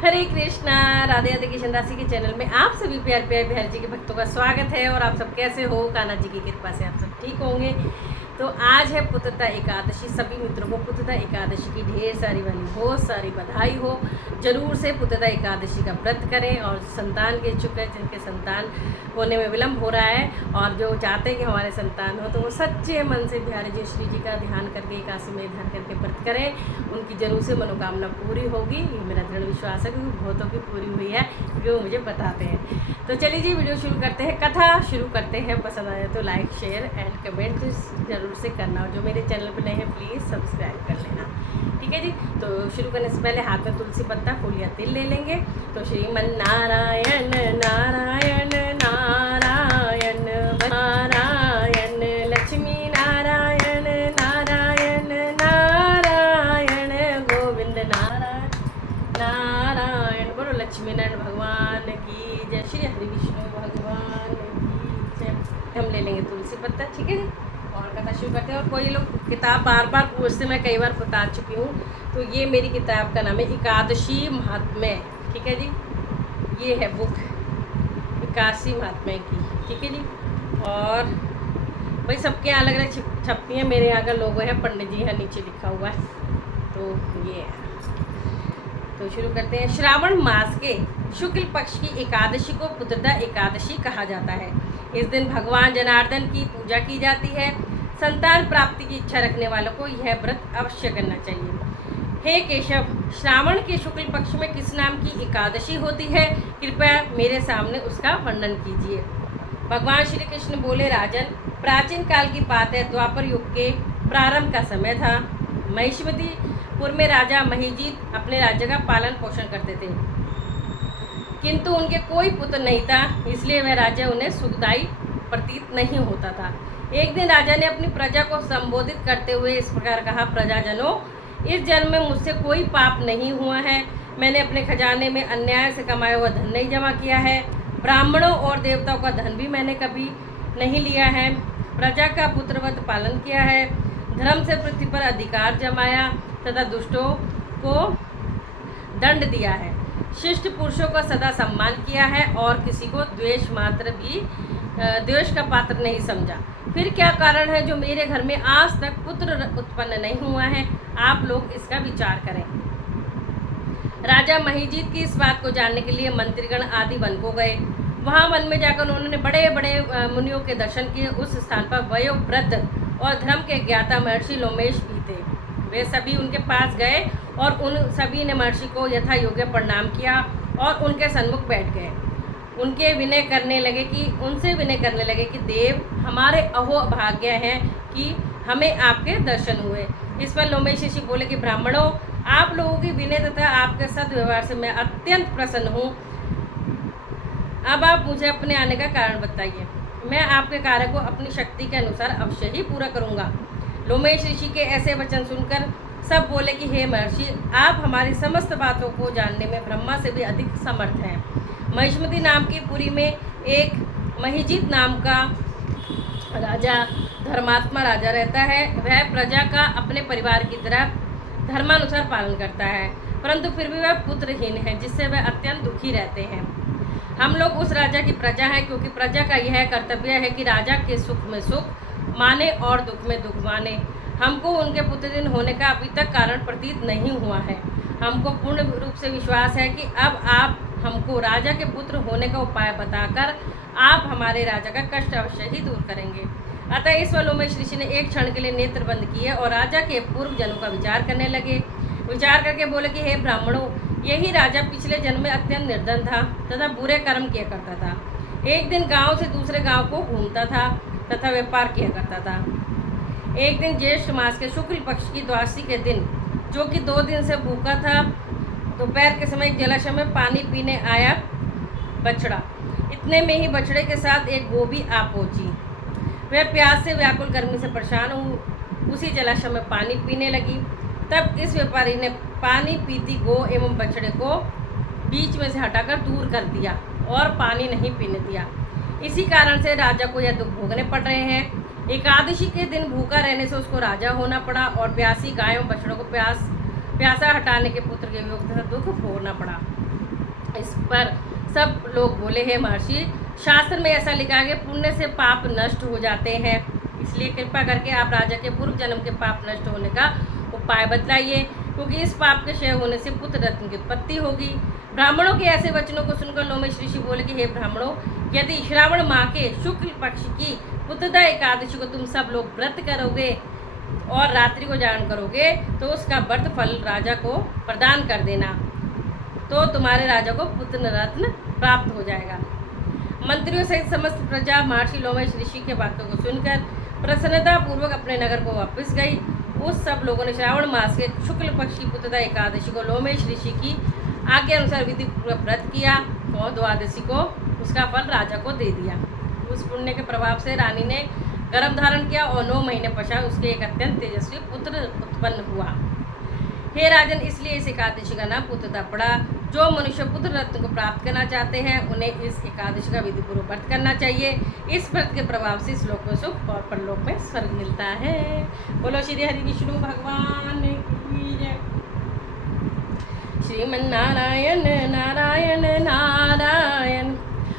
हरे कृष्णा। राधे राधे किशन दासी के चैनल में आप सभी प्यार प्यार बिहार जी के भक्तों का स्वागत है। और आप सब कैसे हो? कान्हा जी की कृपा से आप सब ठीक होंगे। तो आज है पुत्रता एकादशी। सभी मित्रों को पुत्रता एकादशी की ढेर सारी वाली बहुत सारी बधाई हो। जरूर से पुत्रता एकादशी का व्रत करें। और संतान के इच्छुक है, जिनके संतान होने में विलम्ब हो रहा है और जो चाहते हैं कि हमारे संतान हो, तो वो सच्चे मन से बिहारी जी श्री जी का ध्यान करके एकादशी में ध्यान करके व्रत करें। उनकी जरूर से मनोकामना पूरी होगी, ये मेरा दृढ़ विश्वास है, क्योंकि बहुतों की पूरी हुई है, क्योंकि वो मुझे बताते हैं। तो चलिए जी, वीडियो शुरू करते हैं, कथा शुरू करते हैं। पसंद आए तो लाइक शेयर एंड कमेंट जरूर से करना। और जो मेरे चैनल पर नए हैं प्लीज़ सब्सक्राइब कर लेना, ठीक है जी। तो शुरू करने से पहले हाथ में तुलसी पत्ता, फूल या तिल ले लेंगे। तो श्रीमन नारायण नारायण नारायण नारायण, लक्ष्मी नारायण नारायण नारायण, गोविंद नारायण नारायण। बोलो लक्ष्मी नारायण भगवान की जय, श्री हरि विष्णु भगवान की जय। हम ले लेंगे तुलसी पत्ता, ठीक है जी। और कथा शुरू करते हैं। और कोई लोग किताब बार बार पूछते, मैं कई बार बता चुकी हूँ। तो ये मेरी किताब का नाम है एकादशी महात्म्य, ठीक है जी। ये है बुक एकादशी महात्म्य की, ठीक है जी। और भाई सबके अलग अलग छपती हैं, मेरे यहाँ का लोगो है, पंडित जी है नीचे लिखा हुआ है। तो ये है। तो शुरू करते हैं। श्रावण मास के शुक्ल पक्ष की एकादशी को पुत्रदा एकादशी कहा जाता है। इस दिन भगवान जनार्दन की पूजा की जाती है। संतान प्राप्ति की इच्छा रखने वालों को यह व्रत अवश्य करना चाहिए। हे केशव, श्रावण के शुक्ल पक्ष में किस नाम की एकादशी होती है? कृपया मेरे सामने उसका वर्णन कीजिए। भगवान श्री कृष्ण बोले, राजन, प्राचीन काल की बात है। द्वापर युग के प्रारंभ का समय था। महिष्मतीपुर में राजा महिजीत अपने राज्य का पालन पोषण करते थे, किंतु उनके कोई पुत्र नहीं था, इसलिए वह राज्य उन्हें सुखदायी प्रतीत नहीं होता था। एक दिन राजा ने अपनी प्रजा को संबोधित करते हुए इस प्रकार कहा, प्रजाजनों, इस जन्म में मुझसे कोई पाप नहीं हुआ है। मैंने अपने खजाने में अन्याय से कमाया हुआ धन नहीं जमा किया है। ब्राह्मणों और देवताओं का धन भी मैंने कभी नहीं लिया है। प्रजा का पुत्रवत पालन किया है। धर्म से पृथ्वी पर अधिकार जमाया तथा दुष्टों को दंड दिया है। शिष्ट पुरुषों का सदा सम्मान किया है और किसी को द्वेष का पात्र नहीं समझा। फिर क्या कारण है जो मेरे घर में आज तक पुत्र उत्पन्न नहीं हुआ है? आप लोग इसका विचार करें। राजा महिजीत की इस बात को जानने के लिए मंत्रीगण आदि वन को गए। वहां वन में जाकर उन्होंने बड़े बड़े मुनियों के दर्शन किए। उस स्थान पर वयोवृद्ध और धर्म के ज्ञाता महर्षि लोमेश भी थे। वे सभी उनके पास गए और उन सभी ने महर्षि को यथा योग्य प्रणाम किया और उनके सन्मुख बैठ गए। उनसे विनय करने लगे कि देव, हमारे अहो भाग्य है कि हमें आपके दर्शन हुए। इस पर लोमेश ऋषि बोले कि ब्राह्मणों, आप लोगों की विनय तथा आपके सद्व्यवहार से मैं अत्यंत प्रसन्न हूँ। अब आप मुझे अपने आने का कारण बताइए। मैं आपके कार्य को अपनी शक्ति के अनुसार अवश्य ही पूरा करूँगा। लोमेश ऋषि के ऐसे वचन सुनकर सब बोले कि हे महर्षि, आप हमारी समस्त बातों को जानने में ब्रह्मा से भी अधिक समर्थ हैं। महिष्मती नाम की पुरी में एक महिजीत नाम का राजा, धर्मात्मा राजा रहता है। वह प्रजा का अपने परिवार की तरह धर्मानुसार पालन करता है, परंतु फिर भी वह पुत्रहीन है, जिससे वह अत्यंत दुखी रहते हैं। हम लोग उस राजा की प्रजा है, क्योंकि प्रजा का यह कर्तव्य है कि राजा के सुख में सुख माने और दुख में दुख माने। हमको उनके पुत्रहीन होने का अभी तक कारण प्रतीत नहीं हुआ है। हमको पूर्ण रूप से विश्वास है कि अब आप हमको राजा के पुत्र होने का उपाय बताकर आप हमारे राजा का कष्ट अवश्य ही दूर करेंगे। अतः इस लोमेश ऋषि ने एक क्षण के लिए नेत्र बंद किए और राजा के पूर्व जनों का विचार करने लगे। विचार करके बोले कि हे ब्राह्मणों, यही राजा पिछले जन्म में अत्यंत निर्धन था तथा बुरे कर्म किया करता था। एक दिन गांव से दूसरे गांव को घूमता था तथा व्यापार किया करता था। एक दिन ज्येष्ठ मास के शुक्ल पक्ष की द्वादशी के दिन, जो कि 2 दिन से भूखा था, दोपहर के समय एक जलाशय में पानी पीने आया बछड़ा। इतने में ही बछड़े के साथ एक गो भी आ पहुंची। वह प्यास से व्याकुल, गर्मी से परेशान उसी जलाशय में पानी पीने लगी। तब इस व्यापारी ने पानी पीती गो एवं बछड़े को बीच में से हटाकर दूर कर दिया और पानी नहीं पीने दिया। इसी कारण से राजा को यह दुख भोगने पड़ रहे हैं। एकादशी के दिन भूखा रहने से उसको राजा होना पड़ा और प्यासी गायों बछड़ों को प्यासा हटाने के पुत्र के वियोग दुख भोगना पड़ा। इस पर सब लोग बोले हैं महर्षि, शास्त्र में ऐसा लिखा है कि पुण्य से पाप नष्ट हो जाते हैं, इसलिए कृपा करके आप राजा के पूर्व जन्म के पाप नष्ट होने का उपाय बतलाइए, क्योंकि इस पाप के क्षय होने से पुत्र रत्न की उत्पत्ति होगी। ब्राह्मणों के ऐसे वचनों को सुनकर लोमेश ऋषि बोले कि हे ब्राह्मणों, यदि श्रावण माह के शुक्ल पक्ष की पुत्रदा एकादशी को तुम सब लोग व्रत करोगे और रात्रि को जागरण करोगे तो उसका व्रत फल राजा को प्रदान कर देना, तो तुम्हारे राजा को पुत्र रत्न प्राप्त हो जाएगा। मंत्रियों सहित समस्त प्रजा महर्षि लोमेश ऋषि के वाक्यों को सुनकर प्रसन्नता पूर्वक अपने नगर को वापस गई। उस सब लोगों ने श्रावण मास के शुक्ल पक्ष की पुत्रदा एकादशी को लोमेश ऋषि की आज्ञा अनुसार विधि पूर्वक व्रत किया और द्वादशी को उसका फल राजा को दे दिया। उस पुण्य के प्रभाव से रानी ने गर्भ धारण किया और 9 महीने पश्चात उसके एक अत्यंत तेजस्वी पुत्र उत्पन्न हुआ। हे राजन, इसलिए इस एकादशी का नाम पुत्रदा पड़ा। जो मनुष्य पुत्र रत्न को प्राप्त करना चाहते हैं उन्हें इस एकादशी का विधि पूर्वक व्रत करना चाहिए। इस व्रत के प्रभाव से इस लोक में सुख और परलोक में स्वर्ग मिलता है। बोलो श्री हरि विष्णु भगवान की जय। श्रीमन नारायण नारायण नारायण।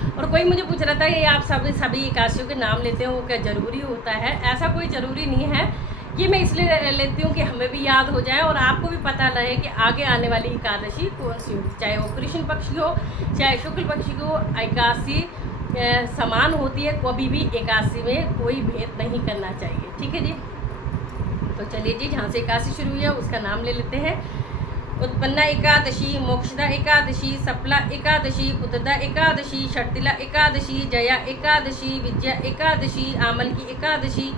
और कोई मुझे पूछ रहा था कि आप सभी एकादशियों के नाम लेते हो, वो क्या ज़रूरी होता है? ऐसा कोई ज़रूरी नहीं है, ये मैं इसलिए लेती हूँ कि हमें भी याद हो जाए और आपको भी पता रहे कि आगे आने वाली एकादशी कौन सी होगी, चाहे वो कृष्ण पक्ष की हो चाहे शुक्ल पक्ष की हो। एकादशी समान होती है, कभी भी एकादशी में कोई भेद नहीं करना चाहिए। ठीक है जी, तो चलिए जी, जहाँ से एकादशी शुरू हुई है उसका नाम ले लेते हैं। उत्पन्ना एकादशी, मोक्षदा एकादशी, सफला एकादशी, पुत्रदा एकादशी, षटतिला एकादशी, जया एकादशी, विजया एकादशी, आमल की एकादशी,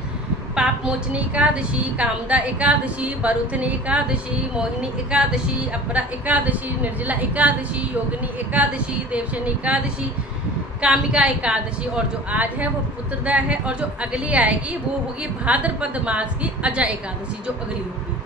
पाप मोचनी एकादशी, कामदा एकादशी, बरुथनी एकादशी, मोहिनी एकादशी, अपरा एकादशी, निर्जला एकादशी, योगिनी एकादशी, देवशनी एकादशी, कामिका एकादशी, और जो आज है वो पुत्रदा है, और जो अगली आएगी वो होगी भाद्रपद मास की अजा एकादशी जो अगली होगी।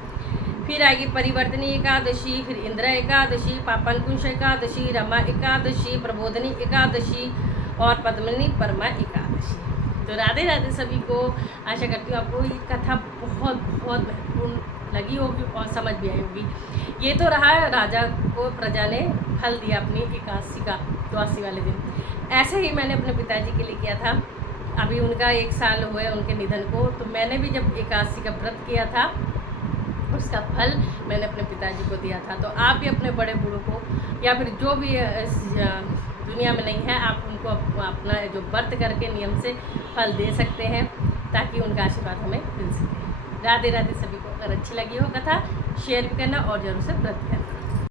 फिर आएगी परिवर्तनी एकादशी, फिर इंद्रा एकादशी, पापनकुंश एकादशी, रमा एकादशी, प्रबोधनी एकादशी और पद्मिनी परमा एकादशी। तो राधे राधे सभी को। आशा करती हूँ आपको ये कथा बहुत बहुत महत्वपूर्ण लगी होगी और समझ भी आई होगी। ये तो रहा राजा को प्रजा ने फल दिया अपनी एकादशी का, द्वादशी वाले दिन। ऐसे ही मैंने अपने पिताजी के लिए किया था। अभी उनका 1 साल हुए उनके निधन को, तो मैंने भी जब एकादशी का व्रत किया था उसका फल मैंने अपने पिताजी को दिया था। तो आप भी अपने बड़े बूढ़ों को या फिर जो भी दुनिया में नहीं है, आप उनको अपना जो व्रत करके नियम से फल दे सकते हैं ताकि उनका आशीर्वाद हमें मिल सके। राधे राधे सभी को। अगर अच्छी लगी हो कथा शेयर भी करना और ज़रूर से व्रत करना।